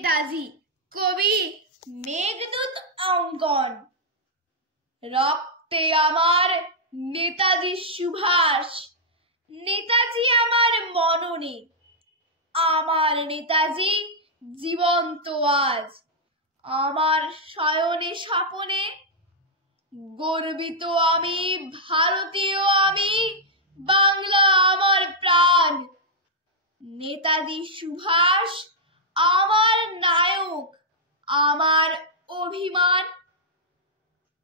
নেতাজি কবি মেঘদূত অঙ্কন। রক্তে আমার নেতাজি সুভাষ, নেতাজি আমার মননে, আমার নেতাজি জীবন্ত আজ। আমার শয়নে স্বপনে গর্বিত আমি, ভারতীয় আমি, বাংলা আমার প্রাণ। নেতাজি সুভাষ আমার নায়ক, আমার অভিমান।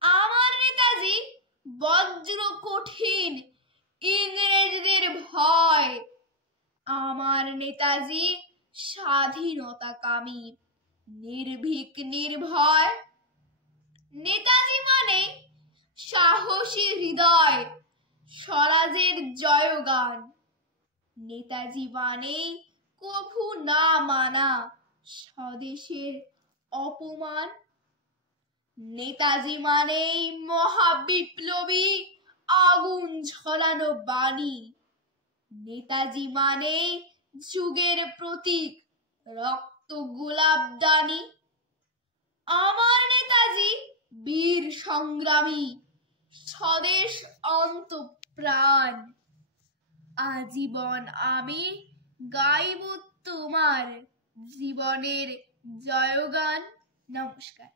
আমার নেতাজি বজ্র কঠিন, ইংরেজদের ভয়। আমার নেতাজি স্বাধীনতাকামী, নির্ভীক নির্ভয়। নেতাজি মানে সাহসী হৃদয়, স্বরাজের জয়গান। নেতাজি মানে কভু না মানা স্বদেশের অপমান। নেতাজি মানেই মহাবিপ্লবী, আগুন ঝরানো বাণী। নেতাজি মানেই যুগের প্রতীক, রক্ত গোলাপদানি। আমার নেতাজি বীর সংগ্রামী, স্বদেশ অন্তঃপ্রাণ। আজীবন আমি গাইব তোমার জীবনের জয়গান। নমস্কার।